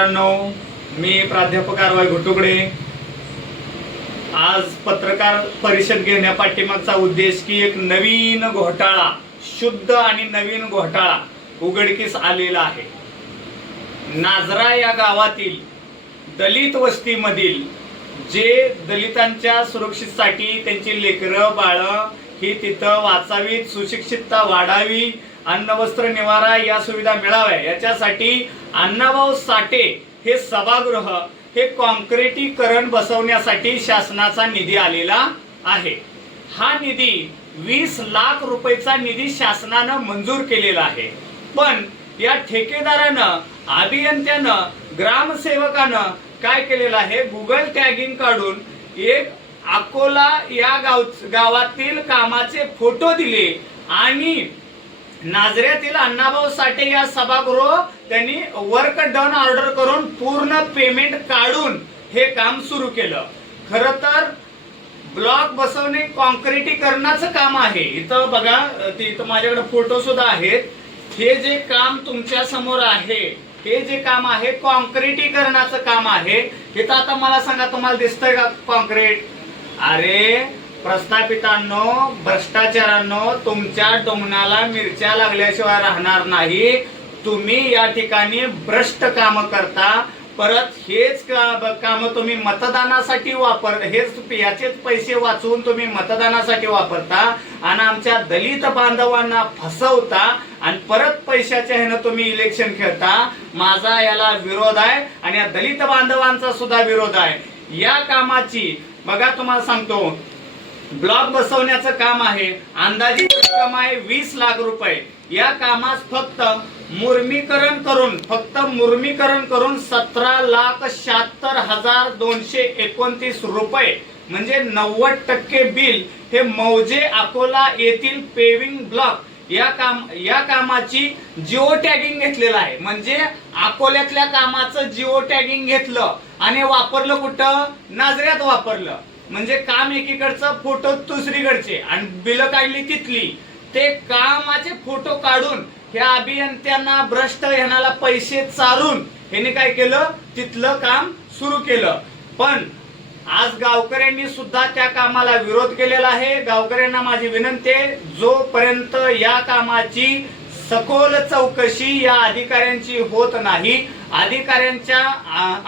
मित्रांनो, मी प्राध्यापक आरवाय घोटुकडे। आज पत्रकार परिषद घेण्यापाठीमागचा उद्देश की एक नवीन घोटाळा, शुद्ध आणि नवीन घोटाळा उघडकीस आलेला आहे। नाजरा या गावातील दलित वस्तीमधील जे दलितांच्या सुरक्षेसाठी त्यांची लेकरं बाळ ही तिथं वाचावीत, सुशिक्षितता वाढावी, अन्न वस्त्र निवारा या सुविधा मिळाव्या याच्यासाठी अण्णाभाऊ साठे हे सभागृह हे कॉन्क्रिटीकरण बसवण्यासाठी शासनाचा निधी आलेला आहे। हा निधी 20 लाख रुपयाचा निधी शासनानं मंजूर केलेला आहे। पण या ठेकेदारानं, अभियंत्यानं, ग्रामसेवकानं काय केलेलं आहे, गुगल टॅगिंग काढून एक अकोला या गावातील कामाचे फोटो दिले आणि नाजऱ्यातील अण्णाभाऊ साठे या सभागृह त्यांनी वर्क डन ऑर्डर करून पूर्ण पेमेंट काढून हे काम सुरू केलं। खरं तर ब्लॉक बसवणे कॉन्क्रिटीकरणाचं काम आहे। इथं बघा, इथं माझ्याकडे फोटो सुद्धा आहेत। हे जे काम तुमच्या समोर आहे, हे जे काम आहे कॉन्क्रिटीकरणाचं काम आहे। इथं आता मला सांगा, तुम्हाला दिसतंय का कॉन्क्रीट? अरे प्रस्थापितांनो, भ्रष्टाचारांनो, तुमच्या टोमण्याला मिरच्या लागल्याशिवाय राहणार नाही। तुम्ही या ठिकाणी भ्रष्ट काम करता, परत हेच काम तुम्ही मतदानासाठी याचेच पैसे वाचवून तुम्ही मतदानासाठी वापरता आणि आमच्या दलित बांधवांना फसवता आणि परत पैशाच्या ह्यानं तुम्ही इलेक्शन खेळता। माझा याला विरोध आहे आणि या दलित बांधवांचा सुद्धा विरोध आहे। या कामाची बघा, तुम्हाला सांगतो, ब्लॉक बसवण्याचं काम आहे, अंदाजित रक्कम आहे 20 लाख रुपये। या कामास फक्त मुर्मीकरण करून 17,76,229 रुपये म्हणजे 90% बिल हे मौजे अकोला येथील पेविंग ब्लॉक या कामाची जिओ टॅगिंग घेतलेलं आहे। म्हणजे अकोल्यातल्या कामाचं जिओ टॅगिंग घेतलं आणि वापरलं कुठं? नाजऱ्यात वापरलं। म्हणजे काम एकीकडचं, फोटो दुसरीकडचे आणि बिल काढली तिथली। ते कामाचे फोटो काढून ह्या अभियंत्यांना, भ्रष्ट ह्याला पैसे चारून ह्याने काय केलं, तिथलं काम सुरू केलं। पण आज गावकऱ्यांनी सुद्धा त्या कामाला विरोध केलेला आहे। गावकऱ्यांना माझी विनंती आहे, जोपर्यंत या कामाची सखोल चौकशी या अधिकाऱ्यांची होत नाही, अधिकाऱ्यांच्या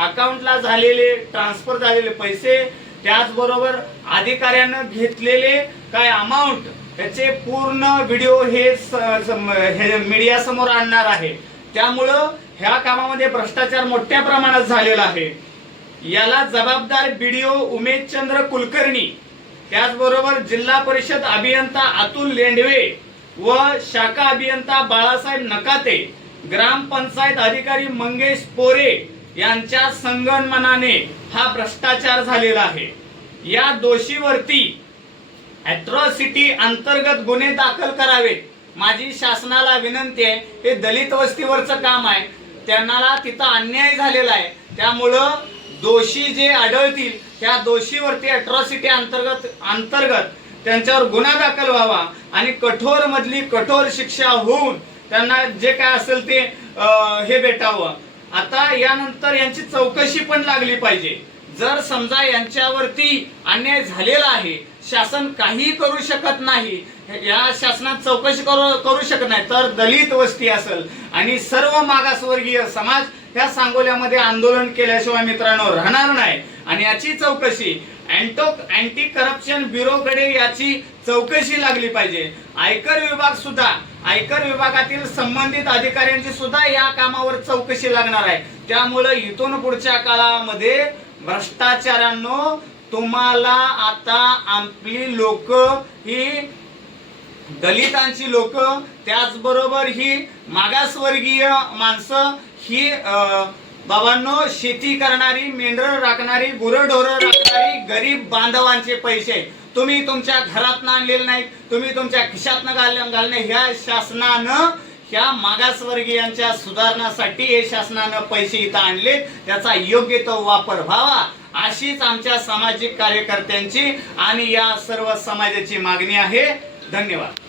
अकाउंटला झालेले ट्रान्सफर झालेले पैसे, त्याचबरोबर अधिकाऱ्यानं घेतलेले काय अमाउंट, त्याचे पूर्ण व्हिडिओ हे मीडिया समोर आणणार आहे। त्यामुळं ह्या कामामध्ये भ्रष्टाचार मोठ्या प्रमाणात झालेला आहे। याला जबाबदार बीडीओ उमेशचंद्र कुलकर्णी, त्याचबरोबर जिल्हा परिषद अभियंता अतुल लेंडवे व शाखा अभियंता बाळासाहेब नकाते, ग्रामपंचायत अधिकारी मंगेश पोरे यांच्या संगनमनाने हा भ्रष्टाचार झालेला आहे। या दोषीवरती अॅट्रॉसिटी अंतर्गत गुन्हे दाखल करावेत। माझी शासनाला विनंती आहे, हे दलित वस्तीवरचं काम आहे, त्यांना तिथं अन्याय झालेला आहे। त्यामुळं दोषी जे आढळतील त्या दोषीवरती अॅट्रॉसिटी अंतर्गत त्यांच्यावर गुन्हा दाखल व्हावा आणि कठोर मधली कठोर शिक्षा होऊन त्यांना जे काय असेल ते हे भेटावं। आता यानंतर यांची चौकशी पण लागली पाहिजे। जर समजा यांच्यावरती अन्याय झालेला आहे, शासन काही करू शकत नाही, या शासनात चौकशी करू शकत नाही, तर दलित वस्ती असेल आणि सर्व मागासवर्गीय समाज ह्या सांगोल्यामध्ये आंदोलन केल्याशिवाय मित्रांनो राहणार नाही। आणि याची चौकशी अँटी करप्शन ब्युरोकडे याची चौकशी लागली पाहिजे। आयकर विभागातील संबंधित अधिकाऱ्यांची सुद्धा या कामावर चौकशी लागणार आहे। त्यामुळे इथून पुढच्या काळामध्ये भ्रष्टाचारांनो, तुम्हाला आता आपली लोक ही दलितांची लोक, त्याचबरोबर ही मागासवर्गीय माणसं, ही बाबांनो शेती करणारी, मेंढर राखणारी, गुरढोरं राखणारी गरीब बांधवांचे पैसे तुम्ही तुमच्या घरातनं आणलेले नाहीत, तुम्ही तुमच्या खिशातनं घालणे, ह्या शासनानं ह्या मागासवर्गीयांच्या सुधारणासाठी हे शासनानं पैसे इथं आणले, त्याचा योग्य तो वापर व्हावा अशीच आमच्या सामाजिक कार्यकर्त्यांची आणि या सर्व समाजाची मागणी आहे। धन्यवाद।